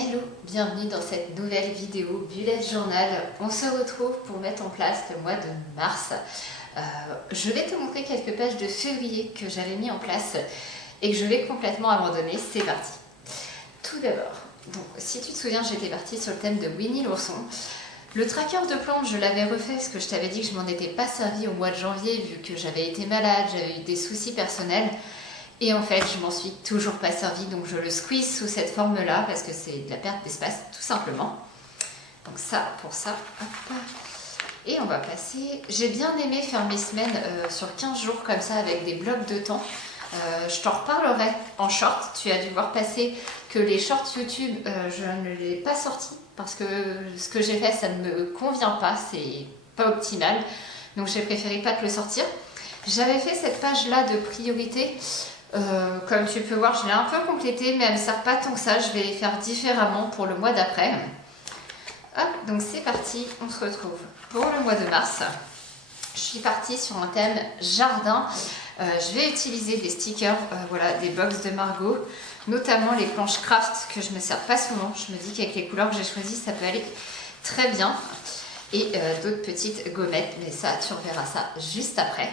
Hello, bienvenue dans cette nouvelle vidéo Bullet Journal. On se retrouve pour mettre en place le mois de mars. Je vais te montrer quelques pages de février que j'avais mis en place et que je vais complètement abandonner. C'est parti. Tout d'abord, si tu te souviens, j'étais partie sur le thème de Winnie l'ourson. Le tracker de plantes, je l'avais refait parce que je t'avais dit que je m'en étais pas servi au mois de janvier vu que j'avais été malade, j'avais eu des soucis personnels. Et en fait, je m'en suis toujours pas servi, donc je le squeeze sous cette forme-là parce que c'est de la perte d'espace, tout simplement. Donc ça, pour ça, hop. Et on va passer... J'ai bien aimé faire mes semaines sur 15 jours comme ça avec des blocs de temps. Je t'en reparlerai en short. Tu as dû voir passer que les shorts YouTube, je ne les ai pas sortis parce que ce que j'ai fait, ça ne me convient pas, c'est pas optimal. Donc j'ai préféré pas te le sortir. J'avais fait cette page-là de priorité. Comme tu peux voir, je l'ai un peu complétée, mais elle ne me sert pas tant que ça. Je vais les faire différemment pour le mois d'après. Hop, donc c'est parti, on se retrouve pour le mois de mars. Je suis partie sur un thème jardin. Je vais utiliser des stickers, voilà, des box de Margot, notamment les planches craft que je ne me sers pas souvent. Je me dis qu'avec les couleurs que j'ai choisies, ça peut aller très bien. Et d'autres petites gommettes, mais ça, tu reverras ça juste après.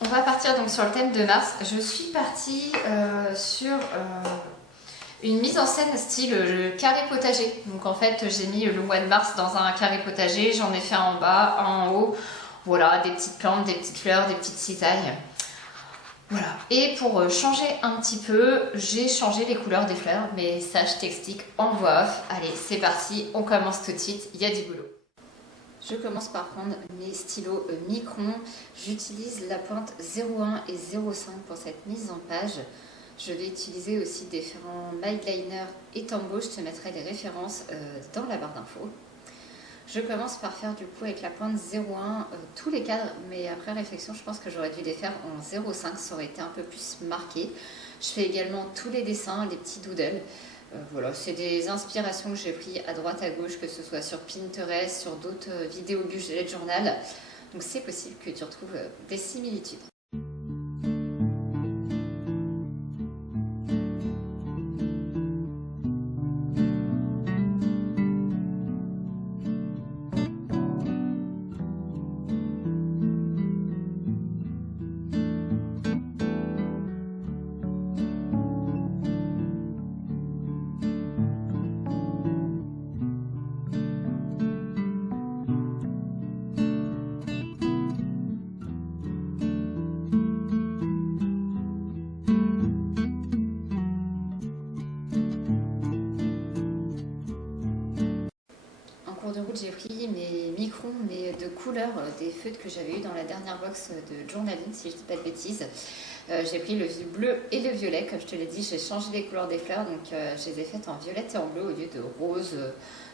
On va partir donc sur le thème de mars. Je suis partie sur une mise en scène style le carré potager. Donc en fait j'ai mis le mois de mars dans un carré potager. J'en ai fait un en bas, un en haut. Voilà, des petites plantes, des petites fleurs, des petites cisailles. Voilà. Et pour changer un petit peu, j'ai changé les couleurs des fleurs. Mais ça je t'explique en voix off. Allez, c'est parti, on commence tout de suite. Il y a du boulot. Je commence par prendre mes stylos Micron. J'utilise la pointe 0,1 et 0,5 pour cette mise en page. Je vais utiliser aussi différents Mildliner et Tombow. Je te mettrai les références dans la barre d'infos. Je commence par faire du coup avec la pointe 0,1 tous les cadres, mais après réflexion, je pense que j'aurais dû les faire en 0,5. Ça aurait été un peu plus marqué. Je fais également tous les dessins, les petits doodles. Voilà, c'est des inspirations que j'ai prises à droite à gauche, que ce soit sur Pinterest, sur d'autres vidéos Bullet Journal. Donc c'est possible que tu retrouves des similitudes. De route, j'ai pris mes microns, mais de couleurs des feutres que j'avais eu dans la dernière box de journaling, si je ne dis pas de bêtises. J'ai pris le bleu et le violet, comme je te l'ai dit, j'ai changé les couleurs des fleurs, donc je les ai faites en violette et en bleu au lieu de rose,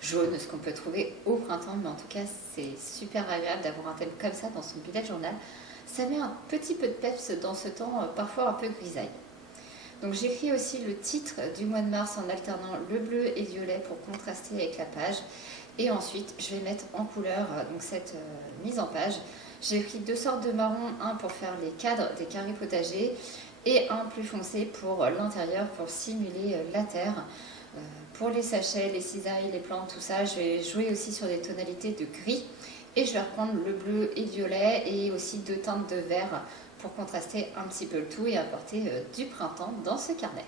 jaune, ce qu'on peut trouver au printemps, mais en tout cas c'est super agréable d'avoir un thème comme ça dans son bullet journal. Ça met un petit peu de peps dans ce temps, parfois un peu grisaille. Donc j'écris aussi le titre du mois de mars en alternant le bleu et le violet pour contraster avec la page. Et ensuite, je vais mettre en couleur donc cette mise en page. J'ai pris deux sortes de marron, un pour faire les cadres des carrés potagers et un plus foncé pour l'intérieur pour simuler la terre. Pour les sachets, les cisailles, les plantes, tout ça, je vais jouer aussi sur des tonalités de gris. Et je vais reprendre le bleu et le violet et aussi deux teintes de vert pour contraster un petit peu le tout et apporter du printemps dans ce carnet.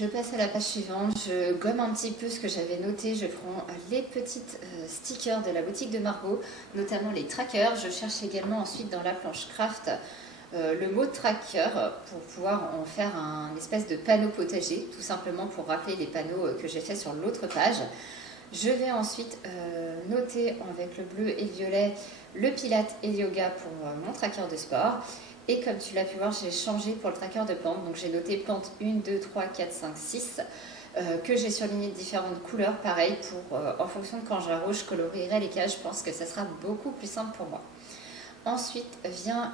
Je passe à la page suivante, je gomme un petit peu ce que j'avais noté, je prends les petites stickers de la boutique de Margot, notamment les trackers. Je cherche également ensuite dans la planche craft le mot tracker pour pouvoir en faire un espèce de panneau potager, tout simplement pour rappeler les panneaux que j'ai fait sur l'autre page. Je vais ensuite noter avec le bleu et le violet le Pilates et le yoga pour mon tracker de sport. Et comme tu l'as pu voir, j'ai changé pour le tracker de plantes. Donc j'ai noté plantes 1, 2, 3, 4, 5, 6 que j'ai surligné de différentes couleurs. Pareil, pour, en fonction de quand j'arrose, je colorierai les cases. Je pense que ça sera beaucoup plus simple pour moi. Ensuite vient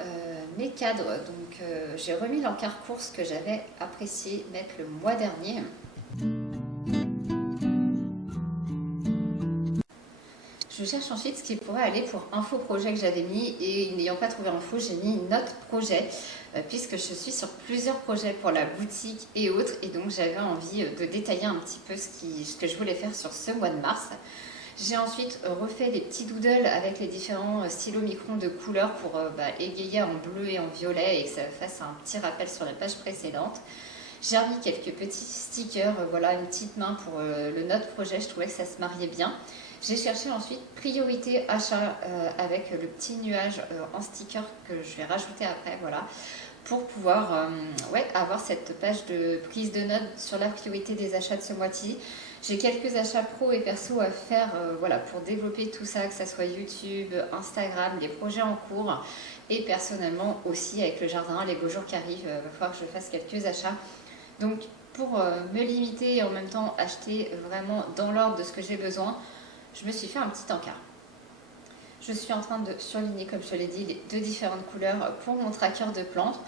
mes cadres. Donc j'ai remis l'encart course que j'avais apprécié mettre le mois dernier. Je cherche ensuite ce qui pourrait aller pour info projet que j'avais mis et n'ayant pas trouvé info, j'ai mis note projet puisque je suis sur plusieurs projets pour la boutique et autres et donc j'avais envie de détailler un petit peu ce que je voulais faire sur ce mois de mars. J'ai ensuite refait les petits doodles avec les différents stylos microns de couleurs pour égayer en bleu et en violet et que ça fasse un petit rappel sur la page précédente. J'ai remis quelques petits stickers, voilà, une petite main pour le note projet, je trouvais que ça se mariait bien. J'ai cherché ensuite priorité achat avec le petit nuage en sticker que je vais rajouter après, voilà, pour pouvoir avoir cette page de prise de notes sur la priorité des achats de ce mois-ci. J'ai quelques achats pro et perso à faire voilà, pour développer tout ça, que ce soit YouTube, Instagram, les projets en cours et personnellement aussi avec le jardin, les beaux jours qui arrivent, il va falloir que je fasse quelques achats. Donc pour me limiter et en même temps acheter vraiment dans l'ordre de ce que j'ai besoin, je me suis fait un petit encart. Je suis en train de surligner, comme je te l'ai dit, les deux différentes couleurs pour mon tracker de plantes.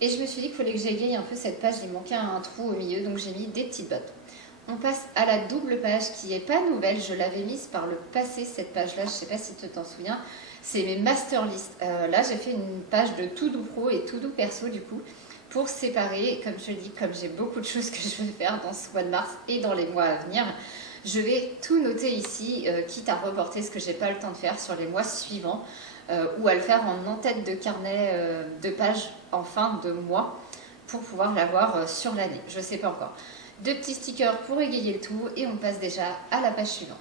Et je me suis dit qu'il fallait que j'égaye un peu cette page, il manquait un trou au milieu, donc j'ai mis des petites bottes. On passe à la double page qui n'est pas nouvelle, je l'avais mise par le passé cette page-là, je ne sais pas si tu t'en souviens. C'est mes master list. Là j'ai fait une page de tout doux pro et tout doux perso du coup, pour séparer, comme je dis, comme j'ai beaucoup de choses que je veux faire dans ce mois de mars et dans les mois à venir. Je vais tout noter ici, quitte à reporter ce que je n'ai pas le temps de faire sur les mois suivants ou à le faire en en-tête de carnet de pages en fin de mois pour pouvoir l'avoir sur l'année. Je ne sais pas encore. Deux petits stickers pour égayer le tout et on passe déjà à la page suivante.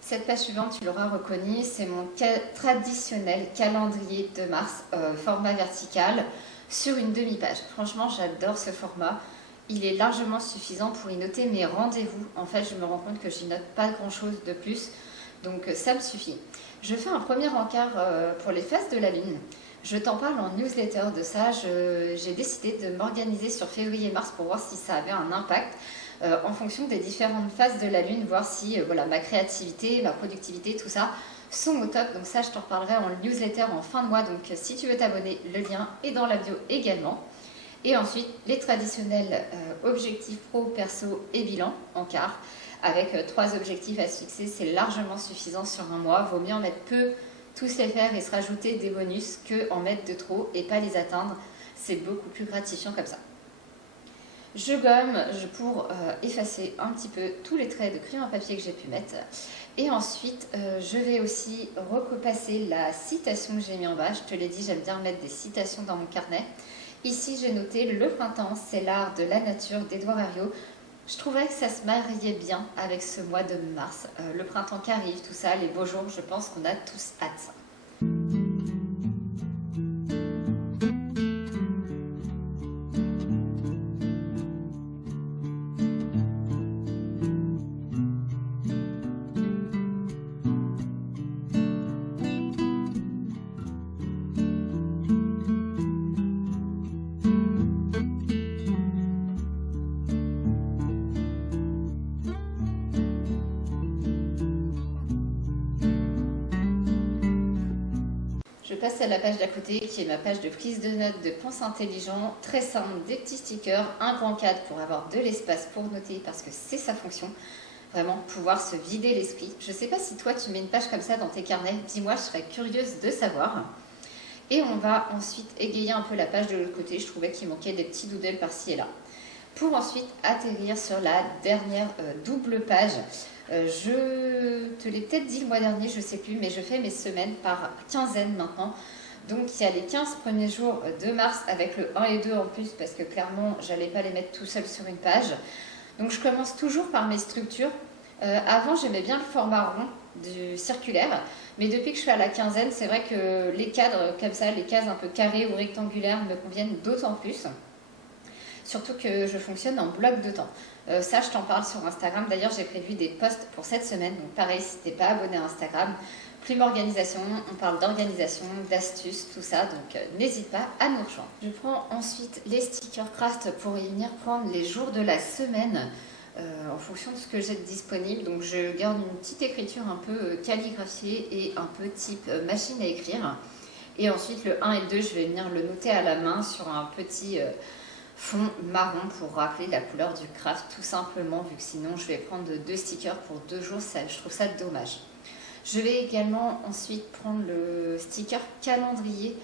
Cette page suivante, tu l'auras reconnu, c'est mon traditionnel calendrier de mars, format vertical, sur une demi-page. Franchement, j'adore ce format. Il est largement suffisant pour y noter mes rendez-vous. En fait, je me rends compte que je n'y note pas grand-chose de plus, donc ça me suffit. Je fais un premier encart pour les phases de la lune. Je t'en parle en newsletter de ça. J'ai décidé de m'organiser sur février-mars pour voir si ça avait un impact en fonction des différentes phases de la lune, voir si voilà, ma créativité, ma productivité, tout ça sont au top. Donc ça, je t'en reparlerai en newsletter en fin de mois. Donc si tu veux t'abonner, le lien est dans la bio également. Et ensuite, les traditionnels objectifs pro, perso et bilan en quart. Avec 3 objectifs à se fixer, c'est largement suffisant sur un mois. Vaut mieux en mettre peu, tous les faire et se rajouter des bonus que en mettre de trop et pas les atteindre. C'est beaucoup plus gratifiant comme ça. Je gomme pour effacer un petit peu tous les traits de crayon à papier que j'ai pu mettre. Et ensuite, je vais aussi repasser la citation que j'ai mis en bas. Je te l'ai dit, j'aime bien mettre des citations dans mon carnet. Ici, j'ai noté « Le printemps, c'est l'art de la nature » d'Édouard Herriot. Je trouvais que ça se mariait bien avec ce mois de mars. Le printemps qui arrive, tout ça, les beaux jours, je pense qu'on a tous hâte. Je passe à la page d'à côté qui est ma page de prise de notes de Pense Intelligent. Très simple, des petits stickers, un grand cadre pour avoir de l'espace pour noter parce que c'est sa fonction. Vraiment pouvoir se vider l'esprit. Je ne sais pas si toi tu mets une page comme ça dans tes carnets, dis-moi, je serais curieuse de savoir. Et on va ensuite égayer un peu la page de l'autre côté, je trouvais qu'il manquait des petits doodles par-ci et là. Pour ensuite atterrir sur la dernière double page. Je te l'ai peut-être dit le mois dernier, je ne sais plus, mais je fais mes semaines par quinzaine maintenant. Donc il y a les 15 premiers jours de mars avec le 1 et 2 en plus parce que clairement j'allais pas les mettre tout seul sur une page. Donc je commence toujours par mes structures. Avant j'aimais bien le format rond du circulaire, mais depuis que je suis à la quinzaine, c'est vrai que les cadres comme ça, les cases un peu carrées ou rectangulaires me conviennent d'autant plus. Surtout que je fonctionne en bloc de temps. Ça, je t'en parle sur Instagram. D'ailleurs, j'ai prévu des posts pour cette semaine. Donc pareil, si tu n'es pas abonné à Instagram, Plume Organisation, on parle d'organisation, d'astuces, tout ça. Donc n'hésite pas à nous rejoindre. Je prends ensuite les stickers craft pour y venir prendre les jours de la semaine en fonction de ce que j'ai disponible. Donc je garde une petite écriture un peu calligraphiée et un peu type machine à écrire. Et ensuite, le 1 et le 2, je vais venir le noter à la main sur un petit fond marron pour rappeler la couleur du craft tout simplement, vu que sinon je vais prendre 2 stickers pour 2 jours, ça, je trouve ça dommage. Je vais également ensuite prendre le sticker calendrier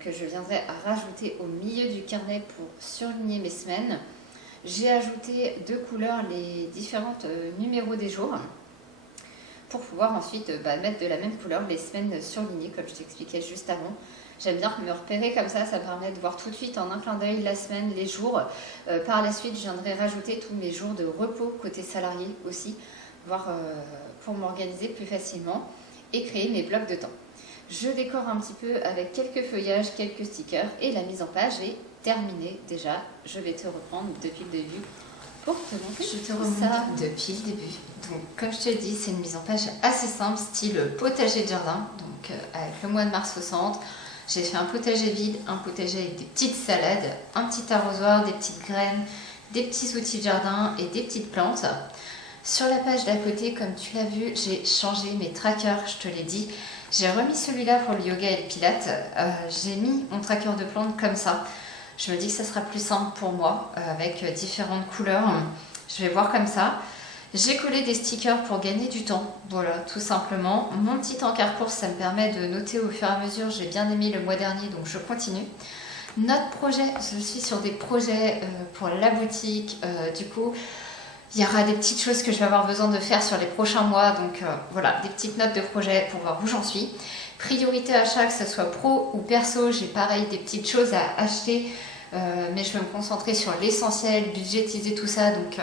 que je viendrai à rajouter au milieu du carnet pour surligner mes semaines. J'ai ajouté 2 couleurs, les différents numéros des jours pour pouvoir ensuite mettre de la même couleur les semaines surlignées comme je t'expliquais juste avant. J'aime bien me repérer comme ça me permet de voir tout de suite en un clin d'œil la semaine, les jours. Par la suite, je viendrai rajouter tous mes jours de repos côté salarié aussi, voire pour m'organiser plus facilement et créer mes blocs de temps. Je décore un petit peu avec quelques feuillages, quelques stickers et la mise en page est terminée déjà. Je vais te reprendre depuis le début pour te montrer. Je te remonte ça depuis le début. Donc, comme je te l'ai dit, c'est une mise en page assez simple, style potager de jardin, donc avec le mois de mars au centre. J'ai fait un potager vide, un potager avec des petites salades, un petit arrosoir, des petites graines, des petits outils de jardin et des petites plantes. Sur la page d'à côté, comme tu l'as vu, j'ai changé mes trackers, je te l'ai dit. J'ai remis celui-là pour le yoga et le pilates. J'ai mis mon tracker de plantes comme ça. Je me dis que ça sera plus simple pour moi, avec différentes couleurs. Je vais voir comme ça. J'ai collé des stickers pour gagner du temps, voilà, tout simplement. Mon petit encart course, ça me permet de noter au fur et à mesure. J'ai bien aimé le mois dernier, donc je continue. Notre projet, je suis sur des projets pour la boutique. Du coup, il y aura des petites choses que je vais avoir besoin de faire sur les prochains mois. Donc voilà, des petites notes de projet pour voir où j'en suis. Priorité achat, que ce soit pro ou perso, j'ai pareil des petites choses à acheter. Mais je vais me concentrer sur l'essentiel, budgétiser tout ça. Donc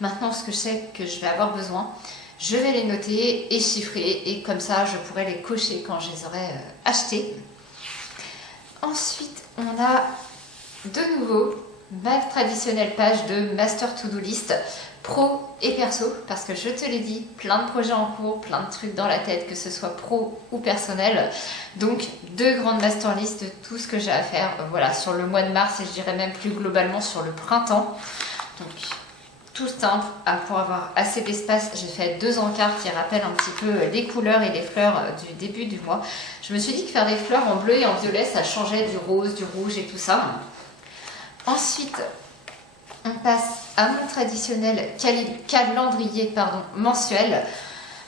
maintenant, ce que je sais que je vais avoir besoin, je vais les noter et chiffrer. Et comme ça, je pourrai les cocher quand je les aurai achetés. Ensuite, on a de nouveau ma traditionnelle page de Master To-Do List pro et perso, parce que je te l'ai dit, plein de projets en cours, plein de trucs dans la tête, que ce soit pro ou personnel. Donc 2 grandes master lists de tout ce que j'ai à faire voilà, sur le mois de mars et je dirais même plus globalement sur le printemps. Donc tout simple, pour avoir assez d'espace, j'ai fait 2 encarts qui rappellent un petit peu les couleurs et les fleurs du début du mois. Je me suis dit que faire des fleurs en bleu et en violet, ça changeait du rose, du rouge et tout ça. Ensuite, on passe à mon traditionnel calendrier mensuel.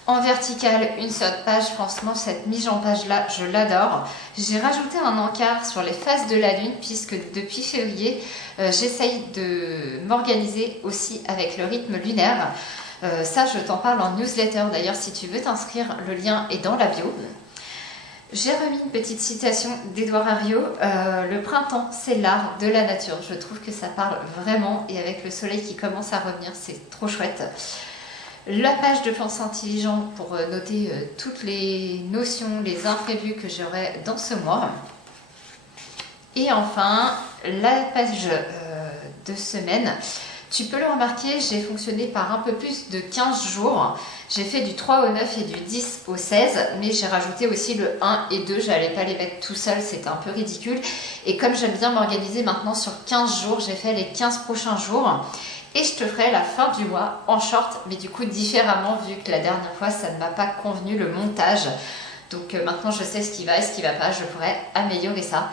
En vertical, une seule page. Franchement, cette mise en page là, je l'adore. J'ai rajouté un encart sur les phases de la lune puisque depuis février, j'essaye de m'organiser aussi avec le rythme lunaire. Ça, je t'en parle en newsletter. D'ailleurs, si tu veux t'inscrire, le lien est dans la bio. J'ai remis une petite citation d'Édouard Herriot. Le printemps, c'est l'art de la nature. Je trouve que ça parle vraiment et avec le soleil qui commence à revenir, c'est trop chouette. La page de Plantes Intelligentes pour noter toutes les notions, les imprévus que j'aurai dans ce mois. Et enfin, la page de semaine. Tu peux le remarquer, j'ai fonctionné par un peu plus de 15 jours. J'ai fait du 3 au 9 et du 10 au 16, mais j'ai rajouté aussi le 1 et 2. Je n'allais pas les mettre tout seul, c'était un peu ridicule. Et comme j'aime bien m'organiser maintenant sur 15 jours, j'ai fait les 15 prochains jours. Et je te ferai la fin du mois en short, mais du coup différemment, vu que la dernière fois, ça ne m'a pas convenu le montage. Donc maintenant, je sais ce qui va et ce qui ne va pas, je pourrais améliorer ça.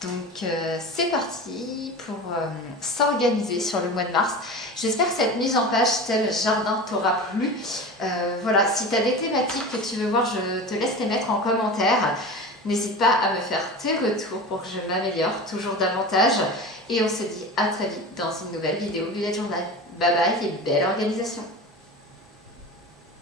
Donc c'est parti pour s'organiser sur le mois de mars. J'espère que cette mise en page tel jardin t'aura plu. Voilà, si tu as des thématiques que tu veux voir, je te laisse les mettre en commentaire. N'hésite pas à me faire tes retours pour que je m'améliore toujours davantage. Et on se dit à très vite dans une nouvelle vidéo Bullet Journal. Bye bye et belle organisation.